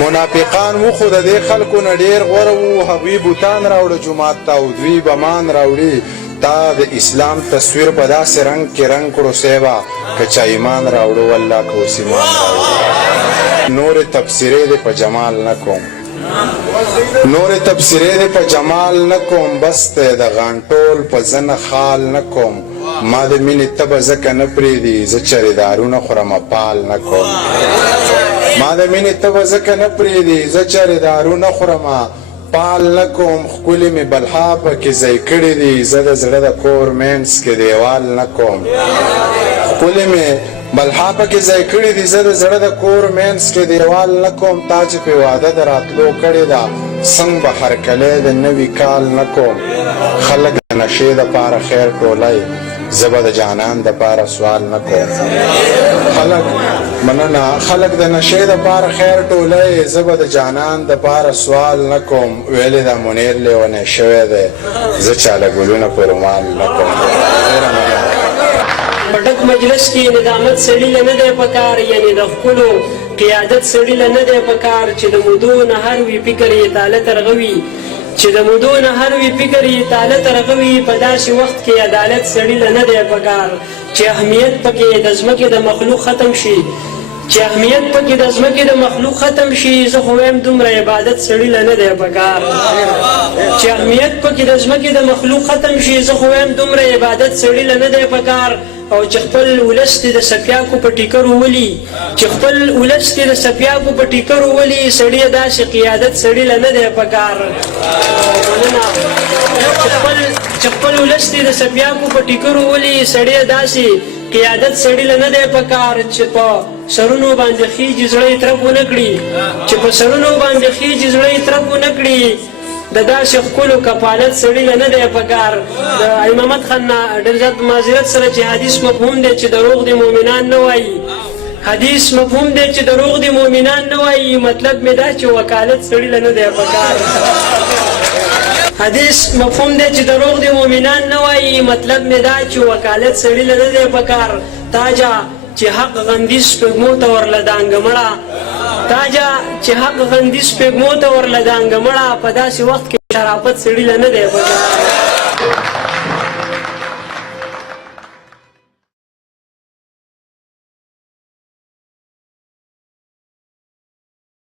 منافقان و خو د دې خلکو نه ډېر غوره وو، هغوی بوتان راوړه جومات ته او دوی بمان راوړي. تا د اسلام تصویر په داسې رنګ کې رنګ کړو صیبه، که چا ایمان راوړو والله که اوس ایمان راوړو. نورې تبصرې دې په جمال نه کوم، نورې تبصرې دې په جمال نه کوم، بس ته د غانټول په زنه خال نه کوم. ما د مینې تبه ځکه نه پرېږدي، زه چرې دارونه خورمه پال نه کوم. ما د مینې تبه ځکه نه پرېږدي، زه چرې دارونه خورمه پال نه کوم. ښکلې مې بلها پکې ځای کړي دي، زه د زړه د کور مینځ کې دیوال نه کوم. ښکلې مې بلها پکې ځای کړي دي، زه د زړه د کور مینځ کې دیوال نه کوم. تا چې پې واده د راتلو کړې ده، څنګ به هرکلی د نوي کال نه کوم. خلک د نشې دپاره خیر ټولی، زه به د جانان دپاره سوال نه کوم. خلک د نشې دپاره خیر ټولی، زه به د جانان دپاره سوال نه کوم. ویلې دا منیر لیونی شوی دی، زه چاله ګلونه په رومال نه کوم. په ډک مجلس کې ندامت سړي له نه دی پکار، یعنې د ښکلو قیادت سړي له نه دی پکار. چې د مودو نه هر وي فکر یې تاله ترغوي، چې د مودو نه هر وي فکر یې تاله ترغوي. په داسې وخت کې عدالت سړي له نه دی پکار، چې اهمیت پکې د ځمکې د مخلوق ختم شي، چې اهمیت پکې د ځمکې د مخلوق ختم شي. زه خو وایم دومره عبادت سړي له نه دی پکار، چې اهمیت پکې د ځمکې د مخلوق ختم شي. زه خو وایم دومره عبادت سړي له نه دی پکار. او چې خپل ولس دې د سپیاکو په ټیکرو ولي، چې خپل ولس دې د سپیاکو په ټیکرو ولي. سړي داسې قیادت سړي له نه دی پکار. چې خپل ولس دې د سپیاکو په ټیکرو ولي. سړي داسې قیادت سړي له نه دی پکار، چې په سرونو باندې خیجې زړه یې ترپ ونه کړي، چې په سرونو باندې خیجې زړه یې ترپ ونه کړي. د داسې ښکلو کفالت سړي له نه دی پکار. د امامت خان نه ډېر زیات معذرت سره چې حدیث مفهوم دی چې دروغ د مؤمنان نه وایي، حدیث مفهوم دی چې دروغ د مؤمنان نه وایي. مطلب مې دا چې وکالت سړي له نه دی پکار. حدیث مفهوم دی چې دروغ د مؤمنان نه وایي. مطلب مې دا چې وکالت سړي له نه دی پکار. تاجه چې حق غندي سپږمو ته ورله دانګه مړه، تاجه چې حق غندي سپږمو ته ورله دانګه مړه. په داسې وخت کې شرافت سړي له نه دی پکار.